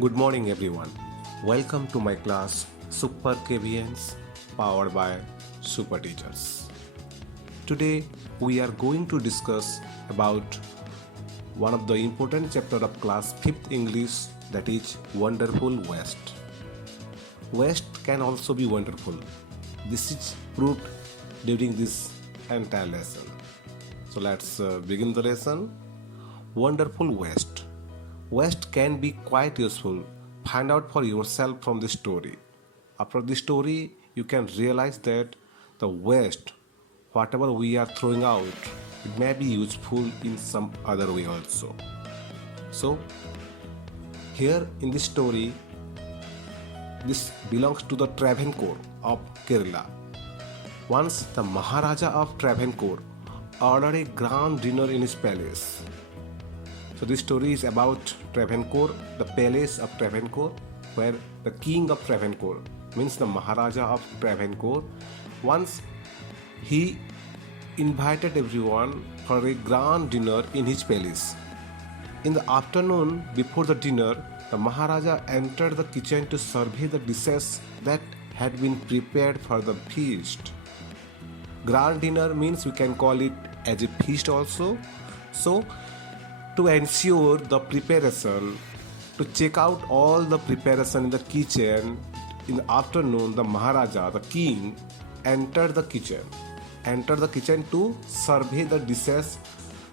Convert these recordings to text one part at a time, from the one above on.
Good morning, everyone. Welcome to my class Super KVNs powered by Super Teachers. Today, we are going to discuss about one of the important chapter of class 5th English, that is Wonderful West. West can also be wonderful. This is proved during this entire lesson. So let's begin the lesson. Wonderful West. West can be quite useful. Find out for yourself from the story. After the story, you can realize that the West, whatever we are throwing out, it may be useful in some other way also. So, here in this story, this belongs to the Travancore of Kerala. Once the Maharaja of Travancore ordered a grand dinner in his palace. So this story is about Travancore, the palace of Travancore, where the king of Travancore, means the Maharaja of Travancore, once he invited everyone for a grand dinner in his palace. In the afternoon, before the dinner, the Maharaja entered the kitchen to survey the dishes that had been prepared for the feast. Grand dinner means we can call it as a feast also. So, to ensure the preparation, to check out all the preparation in the kitchen, in the afternoon, the Maharaja, the king, entered the kitchen to survey the dishes,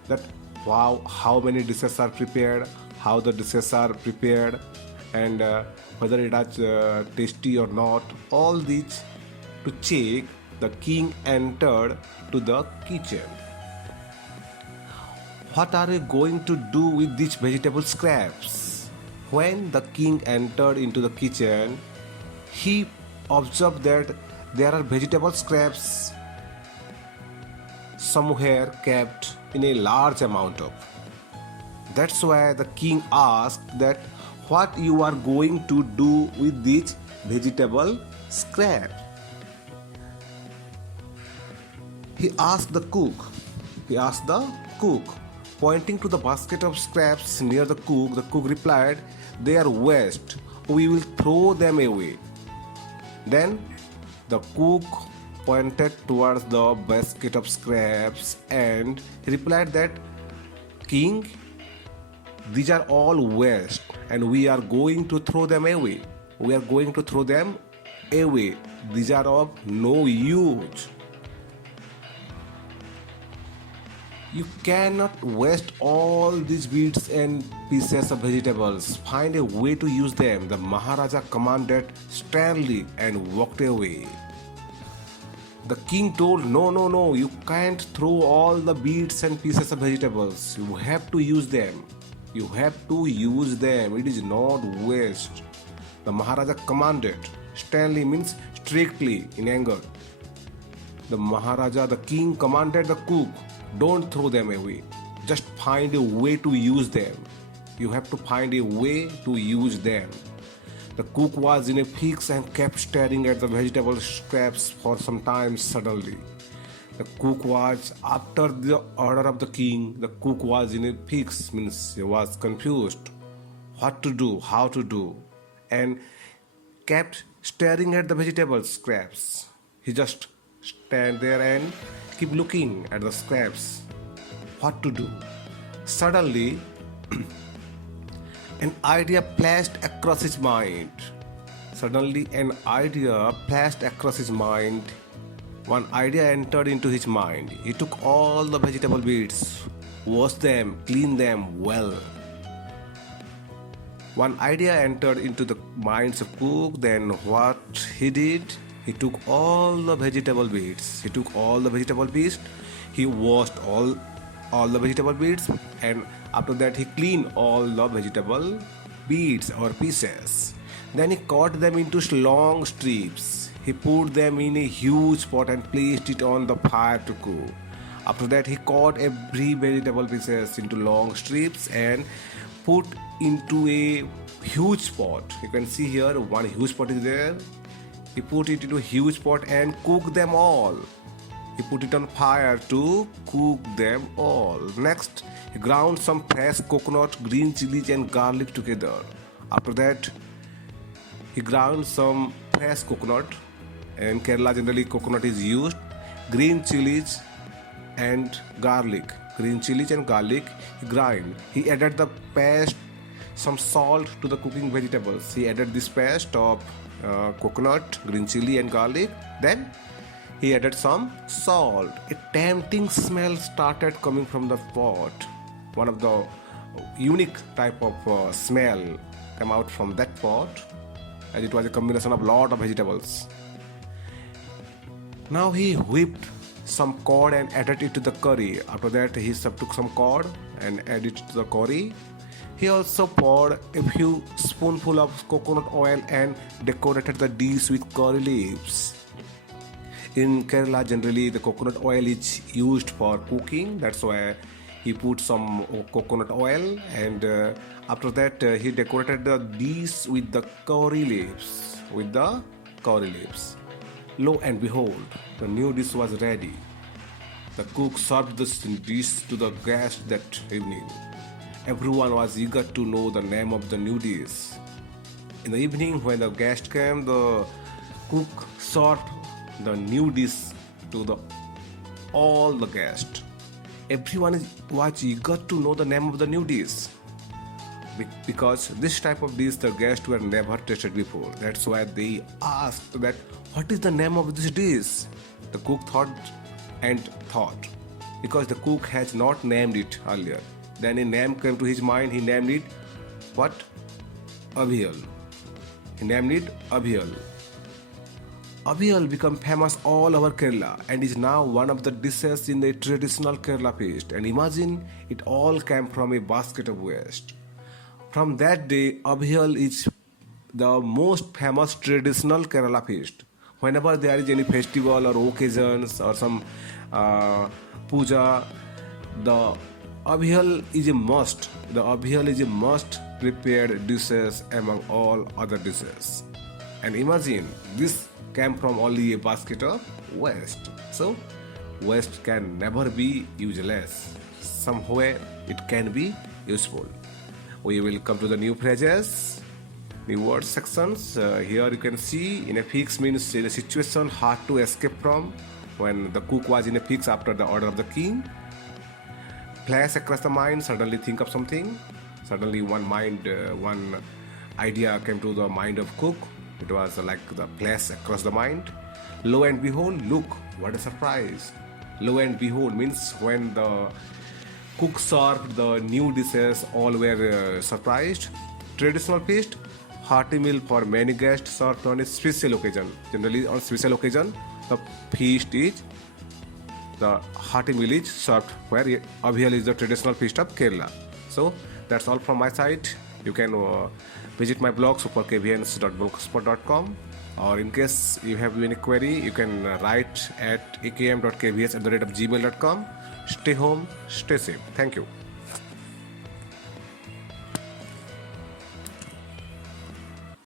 that wow, how many dishes are prepared, how the dishes are prepared, and whether it is tasty or not. All these to check, the king entered to the kitchen. What are you going to do with these vegetable scraps? When the king entered into the kitchen, he observed that there are vegetable scraps somewhere kept in a large amount of. That's why the king asked that what you are going to do with these vegetable scraps. He asked the cook. Pointing to the basket of scraps near the cook replied, "They are waste. We will throw them away." Then the cook pointed towards the basket of scraps and replied that, "King, these are all waste and we are going to throw them away. We are going to throw them away. These are of no use. You cannot waste all these bits and pieces of vegetables. Find a way to use them," the Maharaja commanded sternly and walked away. The king told, No, you can't throw all the bits and pieces of vegetables. You have to use them. You have to use them. It is not waste." The Maharaja commanded. Sternly means strictly, in anger. The Maharaja, the king, commanded the cook, "Don't throw them away. Just find a way to use them. You have to find a way to use them." The cook was in a fix and kept staring at the vegetable scraps for some time. Suddenly, the cook was, after the order of the king, the cook was in a fix, means he was confused what to do, how to do, and kept staring at the vegetable scraps. He just stand there and keep looking at the scraps. What to do? Suddenly, an idea flashed across his mind. One idea entered into his mind. He took all the vegetable bits, washed them, cleaned them well. One idea entered into the minds of cook. Then what he did? He took all the vegetable bits. He washed all the vegetable bits, and after that he cleaned all the vegetable bits or pieces. Then he cut them into long strips. He put them in a huge pot and placed it on the fire to cook. After that he cut every vegetable pieces into long strips and put into a huge pot. You can see here one huge pot is there. He put it into a huge pot and cooked them all. He put it on fire to cook them all. Next, he ground some fresh coconut, green chilies and garlic together. After that, he ground some fresh coconut. In Kerala, generally coconut is used. Green chilies and garlic. Green chilies and garlic he grind. He added the paste, some salt to the cooking vegetables. He added this paste of coconut, green chili and garlic. Then he added some salt. A tempting smell started coming from the pot. One of the unique type of smell came out from that pot, as it was a combination of lot of vegetables. Now he whipped some curd and added it to the curry. After that, he took some curd and added it to the curry. He also poured a few spoonful of coconut oil and decorated the dish with curry leaves. In Kerala, generally the coconut oil is used for cooking. That's why he put some coconut oil, and after that he decorated the dish with the curry leaves. Lo and behold, the new dish was ready. The cook served this dish to the guests that evening. Everyone was eager to know the name of the new dish. In the evening, when the guest came, the cook served the new dish to all the guests. Everyone was eager to know the name of the new dish, because this type of dish the guests were never tasted before. That's why they asked that, what is the name of this dish? The cook thought, because the cook has not named it earlier. Then a name came to his mind. He named it what? Abhiyal. He named it Abhiyal. Abhiyal became famous all over Kerala and is now one of the dishes in the traditional Kerala feast. And imagine, it all came from a basket of waste. From that day, Abhiyal is the most famous traditional Kerala feast. Whenever there is any festival or occasions or some puja, the Abhiyal is a must. The Abhiyal is a must prepared dishes among all other dishes. And imagine, this came from only a basket of waste. So, waste can never be useless. Somewhere it can be useful. We will come to the new phrases, new word sections. Here you can see, in a fix means in a situation hard to escape from, when the cook was in a fix after the order of the king. Flash across the mind, suddenly think of something. Suddenly one idea came to the mind of cook. It was like the flash across the mind. Lo and behold, look, what a surprise. Lo and behold means when the cook served the new dishes, all were surprised. Traditional feast, hearty meal for many guests served on a special occasion. Generally on special occasion, the feast is, the hearty meal is served, where Abhiyal is the traditional feast of Kerala. So that's all from my side. You can visit my blog superkvns.blogspot.com, or in case you have any query, you can write at akm.kvs@gmail.com. Stay home, stay safe. Thank you.